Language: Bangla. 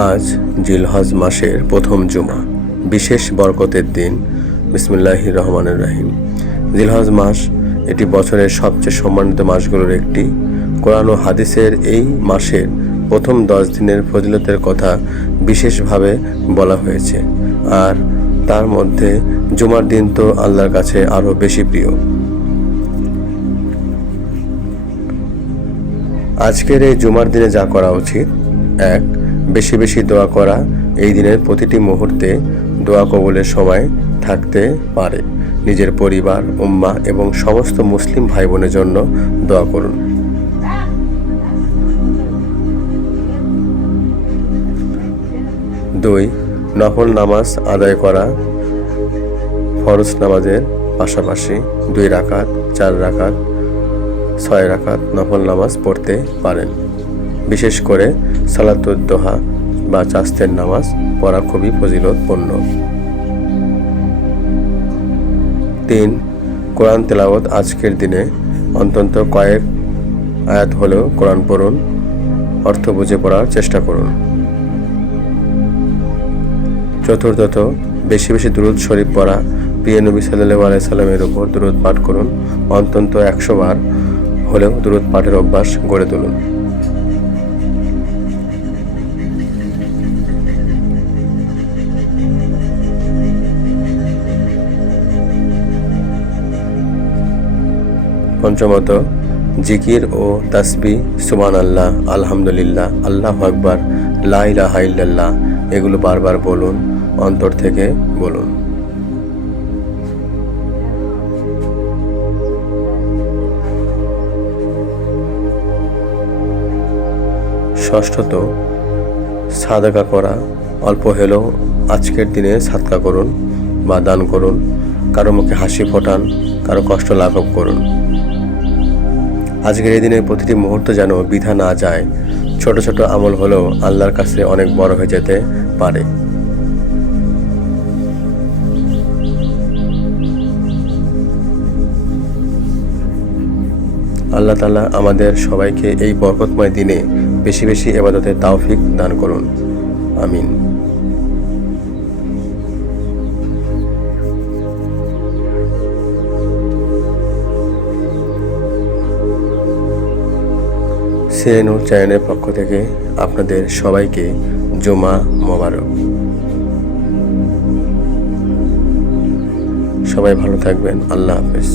আজ জিলহজ মাসের প্রথম জুমা, বিশেষ বরকতের দিন। বিসমিল্লাহির রহমানির রহিম। জিলহজ মাস এটি বছরের সবচেয়ে সম্মানিত মাসগুলোর একটি। কোরআন ও হাদিসের এই মাসের প্রথম 10 দিনের ফজিলতের কথা বিশেষভাবে বলা হয়েছে, আর তার মধ্যে জুমার দিন তো আল্লাহর কাছে আরও বেশি প্রিয়। আজকের এই জুমার দিনে যা করা উচিত: 1. বেশি বেশি দোয়া করা। এই দিনের প্রতিটি মুহূর্তে দোয়া কবুলের সময় থাকতে পারে। নিজের পরিবার, উম্মাহ এবং সমস্ত মুসলিম ভাই বোনের জন্য দোয়া করুন। 2. নফল নামাজ আদায় করা। ফরজ নামাজের পাশাপাশি 2 রাকাত, 4 রাকাত, 6 রাকাত নফল নামাজ পড়তে পারেন। বিশেষ করে সালাতুদ দোহা বা চাস্তের নামাজ পড়া খুবই ফজিলতপূর্ণ। 3. কোরআন তেলাওয়াত। আজকের দিনে অন্তত কয়েক আয়াত হলেও কোরআন পড়ুন, অর্থ বুঝে পড়ার চেষ্টা করুন। 4. বেশি বেশি দুরূদ শরীফ পড়া। প্রিয় নবী সাল্লাল্লাহু আলাইহি সাল্লামের উপর দুরূদ পাঠ করুন। অন্তত 100 বার হলেও দুরূদ পাঠের অভ্যাস গড়ে তুলুন। পঞ্চমত, জিকির ও তাসবিহ, সুবহানাল্লাহ, আলহামদুলিল্লাহ, আল্লাহু আকবার, লা ইলাহা ইল্লাল্লাহ এগুলো বারবার বলুন, অন্তর থেকে বলুন। ষষ্ঠত, সাদাকা করা। অল্প হলেও আজকের দিনে সাদকা করুন বা দান করুন। কারো মুখে হাসি ফোটান, কারো কষ্ট লাঘব করুন। আজকের এই দিনের প্রতিটি মুহূর্ত যেন বৃথা না যায়। ছোট ছোট আমল হলেও আল্লাহর কাছে অনেক বড় হয়ে যেতে পারে। আল্লাহ তাআলা আমাদের সবাইকে এই বরকতময় দিনে বেশি বেশি ইবাদতের তৌফিক দান করুন। আমিন। সিএনউ চ্যানেলের পক্ষ থেকে আপনাদের সবাইকে জুমা মোবারক। সবাই ভালো থাকবেন। আল্লাহ হাফেজ।